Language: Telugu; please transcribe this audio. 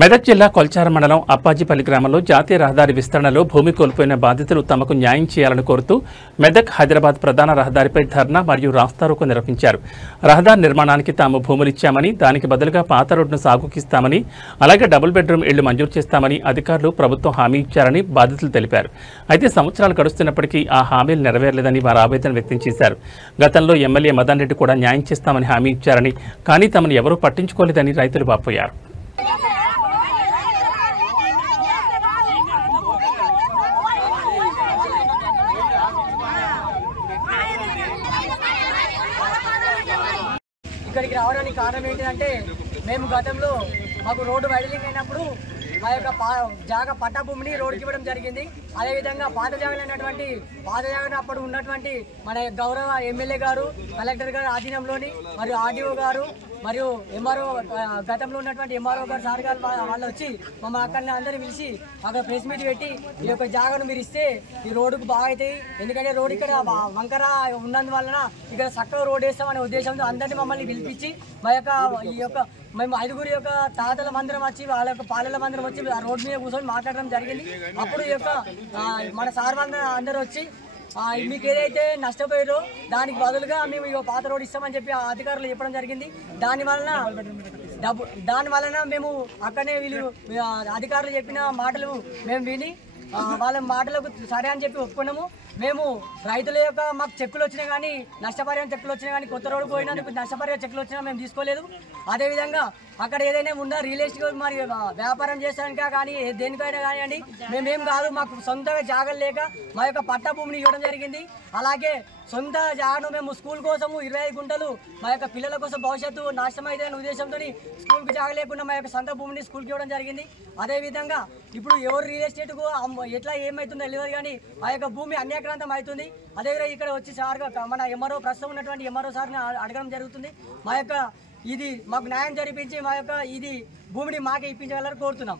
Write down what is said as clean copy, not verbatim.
మెదక్ జిల్లా కొల్చార మండలం అప్పాజిపల్లి గ్రామంలో జాతీయ రహదారి విస్తరణలో భూమి కోల్పోయిన బాధితులు తమకు న్యాయం చేయాలని కోరుతూ మెదక్ హైదరాబాద్ ప్రధాన రహదారిపై ధర్నా మరియు రాస్తారోకో నిర్వహించారు. రహదారి నిర్మాణానికి తాము భూములిచ్చామని, దానికి బదులుగా పాత రోడ్డును సాగుకిస్తామని, అలాగే డబుల్ బెడ్రూమ్ ఇళ్లు మంజూరు చేస్తామని అధికారులు ప్రభుత్వం హామీ ఇచ్చారని బాధితులు తెలిపారు. అయితే సంవత్సరాలు గడుస్తున్నప్పటికీ ఆ హామీలు నెరవేరలేదని వారు ఆవేదన వ్యక్తం చేశారు. గతంలో ఎమ్మెల్యే మదన్ రెడ్డి కూడా న్యాయం చేస్తామని హామీ ఇచ్చారని, కానీ తమను ఎవరూ పట్టించుకోలేదని రైతులు వాపోయారు. ఇక్కడికి రావడానికి కారణం ఏంటంటే మేము గతంలో మాకు రోడ్డు వైడలింగ్ అయినప్పుడు మా యొక్క జాగా పట్టా భూమిని రోడ్డుకి ఇవ్వడం జరిగింది. అదేవిధంగా పాత జాగాను అప్పుడు ఉన్నటువంటి మన గౌరవ ఎమ్మెల్యే గారు, కలెక్టర్ గారు ఆధీనంలోని మరియు ఆర్డీఓ గారు మరియు ఎంఆర్ఓ గతంలో ఉన్నటువంటి ఎంఆర్ఓ గారు సార్ గారు వాళ్ళు వచ్చి మా అక్కడిని అందరినీ పిలిచి అక్కడ ప్రెస్ మీట్ పెట్టి ఈ యొక్క జాగాను మీరు ఇస్తే ఈ రోడ్డుకు బాగా అవుతాయి, ఎందుకంటే రోడ్డు ఇక్కడ వంకర ఉన్నందువలన ఇక్కడ చక్కగా రోడ్ వేస్తామనే ఉద్దేశంతో అందరినీ మమ్మల్ని పిలిపించి మేము ఐదుగురి యొక్క తాతల మందిరం వచ్చి వాళ్ళ యొక్క పాలెల మందిరం వచ్చి ఆ రోడ్డు మీద కూర్చొని మాట్లాడడం జరిగింది. అప్పుడు ఈ యొక్క మన సార్ అందరూ వచ్చి మీకు ఏదైతే నష్టపోయారో దానికి బదులుగా మేము ఇక పాత రోడ్ ఇస్తామని చెప్పి అధికారులు చెప్పడం జరిగింది. దాని వలన మేము అక్కడనే వీళ్ళు అధికారులు చెప్పిన మాటలు మేము విని వాళ్ళ మాటలకు సరే అని చెప్పి ఒప్పుకున్నాము. మేము రైతుల యొక్క మాకు చెక్కులు వచ్చినాయి కానీ నష్టపరిహారం చెక్కులు వచ్చినాయి కానీ కొత్త రోడ్డు పోయినందుకు నష్టపరిహారం చెక్కులు వచ్చినా మేము తీసుకోలేదు. అదేవిధంగా అక్కడ ఏదైనా ఉన్న రియల్ ఎస్టేట్ మరి వ్యాపారం చేసానికా కానీ దేనికైనా కానివ్వండి మేమేం కాదు, మాకు సొంతంగా జాగాలు లేక మా యొక్క పట్టా భూమిని ఇవ్వడం జరిగింది. అలాగే సొంత జాగాను మేము స్కూల్ కోసము 25 గుంటలు మా యొక్క పిల్లల కోసం భవిష్యత్తు నాశనం అయితే అనే ఉద్దేశంతో స్కూల్కి జాగా లేకుండా మా యొక్క సొంత భూమిని స్కూల్కి ఇవ్వడం జరిగింది. అదేవిధంగా ఇప్పుడు ఎవరు రియల్ ఎస్టేట్కు ఎట్లా ఏమవుతుందో తెలియదు కానీ ఆ యొక్క భూమి అన్యాక్రాంతం అవుతుంది. అదేవిధంగా ఇక్కడ వచ్చి సార్ మన ఎంఆర్ఓ ప్రస్తుతం ఉన్నటువంటి ఎంఆర్ఓ సార్ని అడగడం జరుగుతుంది. మా యొక్క ఇది మాకు న్యాయం జరిపించి మా యొక్క ఇది భూమిని మాకే ఇప్పించగలరు కోరుతున్నాం.